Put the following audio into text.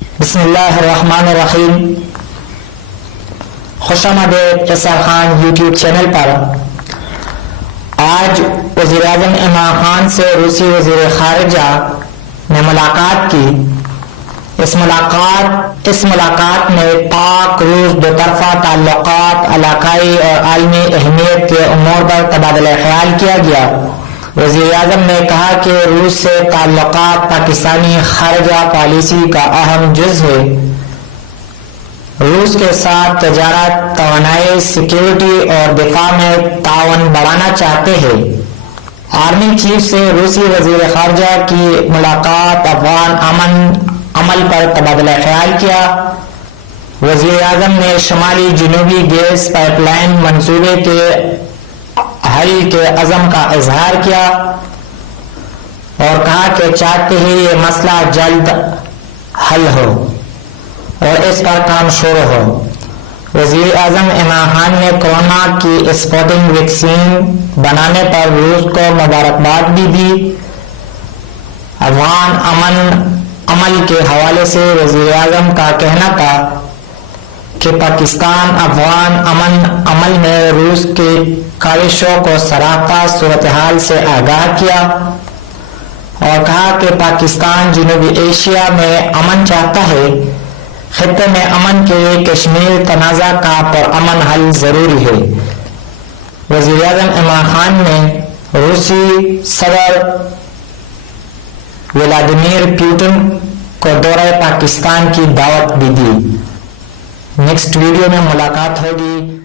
بسم اللہ الرحمن الرحیم۔ خوش آمدید اسحاق خان یوٹیوب چینل پر۔ آج وزیر اعظم عمران خان سے روسی وزیر خارجہ نے ملاقات کی۔ اس ملاقات میں پاک روس دو طرفہ تعلقات، علاقائی اور عالمی اہمیت کے امور پر تبادلہ خیال کیا گیا۔ وزیر اعظم نے کہا کہ روس سے تعلقات پاکستانی خارجہ پالیسی کا اہم جز ہے۔ روس کے ساتھ تجارت، توانائی، سیکیورٹی اور دفاع میں تعاون بڑھانا چاہتے ہیں۔ آرمی چیف سے روسی وزیر خارجہ کی ملاقات، افغان امن عمل پر تبادلہ خیال کیا۔ وزیر اعظم نے شمالی جنوبی گیس پائپ لائن منصوبے کے حل کے عزم کا اظہار کیا اور کہا کہ چاہتے ہیں یہ مسئلہ جلد حل ہو اور اس پر کام شروع ہو۔ وزیر اعظم عمران خان نے کورونا کی اسپوٹنک ویکسین بنانے پر روس کو مبارکباد بھی دی۔ افغان امن عمل کے حوالے سے وزیر اعظم کا کہنا تھا کہ پاکستان افغان امن عمل میں روس کی کاوشوں کو سراپا صورتحال سے آگاہ کیا اور کہا کہ پاکستان جنوبی ایشیا میں امن چاہتا ہے۔ خطے میں امن کے لیے کشمیر تنازع کا پرامن حل ضروری ہے۔ وزیر اعظم عمران خان نے روسی صدر ولادیمیر پوٹن کو دورہ پاکستان کی دعوت بھی دی۔ نیکسٹ ویڈیو میں ملاقات ہوگی۔